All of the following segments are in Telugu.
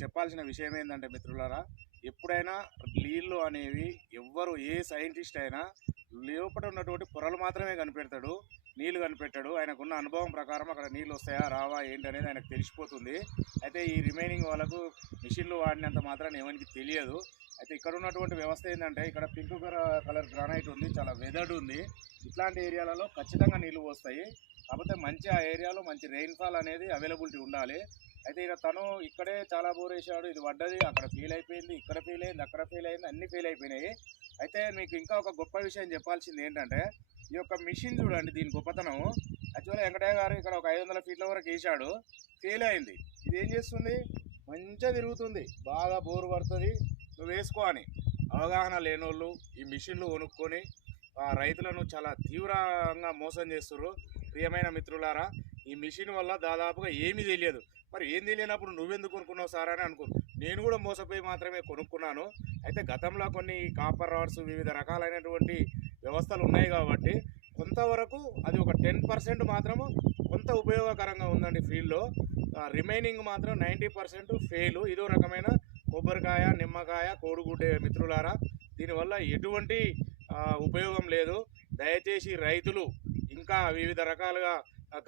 చెప్పాల్సిన విషయం ఏంటంటే మిత్రులారా ఎప్పుడైనా నీళ్ళు అనేవి ఎవ్వరు ఏ సైంటిస్ట్ అయినా లోపల ఉన్నటువంటి పొరలు మాత్రమే కనిపెడతాడు నీళ్ళు కనిపెట్టాడు. ఆయనకున్న అనుభవం ప్రకారం అక్కడ నీళ్ళు వస్తాయా రావా ఏంటి అనేది ఆయనకు తెలిసిపోతుంది. అయితే ఈ రిమైనింగ్ వాళ్ళకు మిషన్లు వాడినంత మాత్రం ఎవరికి తెలియదు. అయితే ఇక్కడ ఉన్నటువంటి వ్యవస్థ ఏంటంటే ఇక్కడ పింక్ కలర్ గ్రానైట్ ఉంది చాలా వెదర్డ్ ఉంది. ఇట్లాంటి ఏరియాలలో ఖచ్చితంగా నీళ్ళు వస్తాయి. కాకపోతే మంచి ఆ ఏరియాలో మంచి రెయిన్ఫాల్ అనేది అవైలబిలిటీ ఉండాలి. అయితే ఇక తను ఇక్కడే చాలా బోర్ వేసాడు ఇది పడ్డది అక్కడ ఫెయిల్ అయిపోయింది ఇక్కడ ఫీల్ అయింది అక్కడ ఫెయిల్ అయింది అన్ని ఫెయిల్ అయిపోయినాయి. అయితే మీకు ఇంకా ఒక గొప్ప విషయం చెప్పాల్సింది ఏంటంటే ఈ యొక్క మిషన్ చూడండి దీని గొప్పతనం. యాక్చువల్గా వెంకటయ్య గారు ఇక్కడ ఒక ఐదు వందల ఫీట్ల వరకు వేసాడు ఫెయిల్ అయింది. ఇది ఏం చేస్తుంది? మంచిగా తిరుగుతుంది. బాగా బోరు పడుతుంది. నువ్వు వేసుకో అని. అవగాహన లేనోళ్ళు ఈ మిషన్లు కొనుక్కొని ఆ రైతులను చాలా తీవ్రంగా మోసం చేస్తుర్రు. ప్రియమైన మిత్రులారా ఈ మిషన్ వల్ల దాదాపుగా ఏమీ తెలియదు. మరి ఏం తెలియనప్పుడు నువ్వెందుకు కొనుక్కున్నావు సార్ అని అనుకో నేను కూడా మోసపోయి మాత్రమే కొనుక్కున్నాను. అయితే గతంలో కొన్ని కాపర్ రాడ్స్ వివిధ రకాలైనటువంటి వ్యవస్థలు ఉన్నాయి కాబట్టి కొంతవరకు అది ఒక టెన్ పర్సెంట్ మాత్రము కొంత ఉపయోగకరంగా ఉందండి ఫీల్డ్లో. రిమైనింగ్ మాత్రం నైంటీ పర్సెంట్ ఫెయిల్ ఇదో రకమైన కొబ్బరికాయ నిమ్మకాయ కోడిగుడ్డే మిత్రులారా దీనివల్ల ఎటువంటి ఉపయోగం లేదు. దయచేసి రైతులు ఇంకా వివిధ రకాలుగా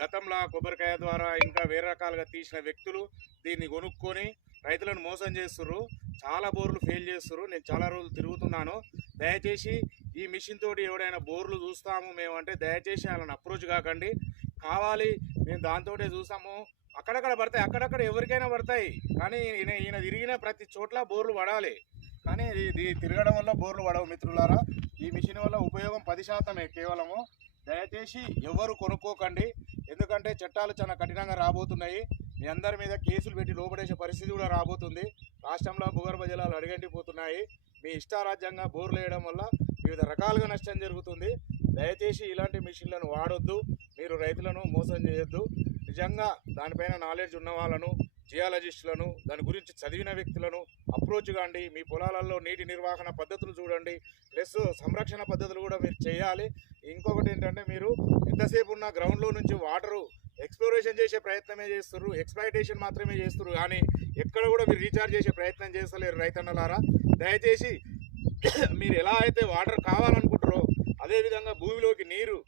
గతంలో కొబ్బరికాయ ద్వారా ఇంకా వేరే రకాలుగా తీసిన వ్యక్తులు దీన్ని కొనుక్కొని రైతులను మోసం చేస్తుర్రు. చాలా బోర్లు ఫెయిల్ చేస్తుర్రు. నేను చాలా రోజులు తిరుగుతున్నాను. దయచేసి ఈ మిషన్ తోటి ఎవడైనా బోర్లు చూస్తాము మేమంటే దయచేసి వాళ్ళని అప్రోచ్ కాకండి. కావాలి మేము దాంతోటే చూసాము అక్కడక్కడ పడతాయి. అక్కడక్కడ ఎవరికైనా పడతాయి. కానీ ఈయన ఈయన తిరిగిన ప్రతి చోట్ల బోర్లు పడాలి. కానీ ఇది ఇది తిరగడం వల్ల బోర్లు పడవు మిత్రులారా. ఈ మిషన్ వల్ల ఉపయోగం పది శాతమే కేవలము. దయచేసి ఎవరు కొనుక్కోకండి. ఎందుకంటే చట్టాలు చాలా కఠినంగా రాబోతున్నాయి. మీ అందరి మీద కేసులు పెట్టి లోపడేసే పరిస్థితి కూడా రాబోతుంది. రాష్ట్రంలో భూగర్భ జలాలు అడిగంటిపోతున్నాయి. మీ ఇష్టారాజ్యంగా బోర్లు వేయడం వల్ల వివిధ రకాలుగా నష్టం జరుగుతుంది. దయచేసి ఇలాంటి మిషన్లను వాడొద్దు. మీరు రైతులను మోసం చేయొద్దు. నిజంగా దానిపైన నాలెడ్జ్ ఉన్న వాళ్ళను జియాలజిస్టులను దాని గురించి చదివిన వ్యక్తులను అప్రోచ్ కాండి. మీ పొలాలలో నీటి నిర్వహణ పద్ధతులు చూడండి. ప్లస్ సంరక్షణ పద్ధతులు కూడా మీరు చేయాలి. ఇంకొకటి ఏంటంటే మీరు ఎంతసేపు ఉన్న గ్రౌండ్లో నుంచి వాటరు ఎక్స్ప్లోరేషన్ చేసే ప్రయత్నమే చేస్తున్నారు ఎక్స్ప్లైటేషన్ మాత్రమే చేస్తున్నారు కానీ ఎక్కడ కూడా మీరు రీఛార్జ్ చేసే ప్రయత్నం చేస్తలేరు రైతన్నలారా. దయచేసి మీరు ఎలా అయితే వాటర్ కావాలనుకుంటారో అదేవిధంగా భూమిలోకి నీరు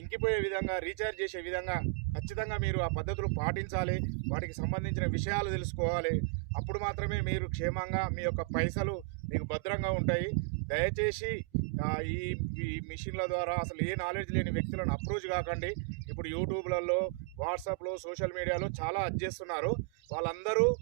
ఇంకిపోయే విధంగా రీఛార్జ్ చేసే విధంగా ఖచ్చితంగా మీరు ఆ పద్ధతులు పాటించాలి. వాటికి సంబంధించిన విషయాలు తెలుసుకోవాలి. అప్పుడు మాత్రమే మీరు క్షేమంగా మీ యొక్క పైసలు మీకు భద్రంగా ఉంటాయి. దయచేసి ఈ ఈ మిషన్ల ద్వారా అసలు ఏ నాలెడ్జ్ లేని వ్యక్తులను అప్రోచ్ కాకండి. ఇప్పుడు యూట్యూబ్లలో వాట్సాప్లో సోషల్ మీడియాలో చాలా అది చేస్తున్నారు. వాళ్ళందరూ